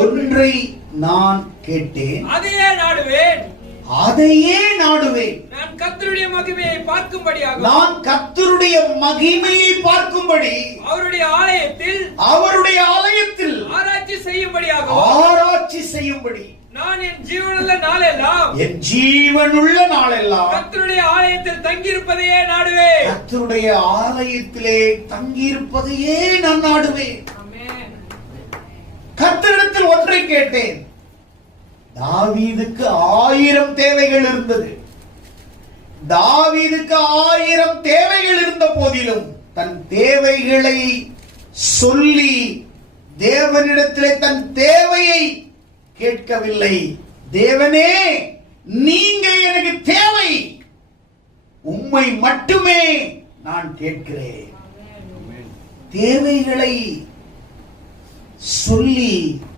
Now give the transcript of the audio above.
ஒன்றை நான் கேட்டேன், அதையே நாடுவேன். அதையே நாடுவேன். நான் கர்த்தருடைய மகிமையை பார்க்கும்படியாக, நான் கர்த்தருடைய மகிமையை பார்க்கும்படி அவருடைய ஆலயத்தில் ஆராய்ச்சி செய்யும்படி நான் என் ஜீவனுள்ள நாளெல்லாம் கர்த்தருடைய ஆலயத்தில் தங்கியிருப்பதையே நாடுவேன். கர்த்தருடைய ஆலயத்திலே தங்கியிருப்பதையே நான் நாடுவேன். கர்த்தரிடத்தில் ஒன்றை கேட்டேன். தாவீதுக்கு 1000 தேவைகள் இருந்தது. தாவீதுக்கு 1000 தேவைகள் இருந்த போதிலும் தன் தேவைகளை சொல்லி தேவனிடத்திலே தன் தேவையை கேட்கவில்லை. தேவனே, நீங்க எனக்கு தேவை, உம்மை மட்டுமே நான் கேட்கிறேன். தேவைகளை சொல்லி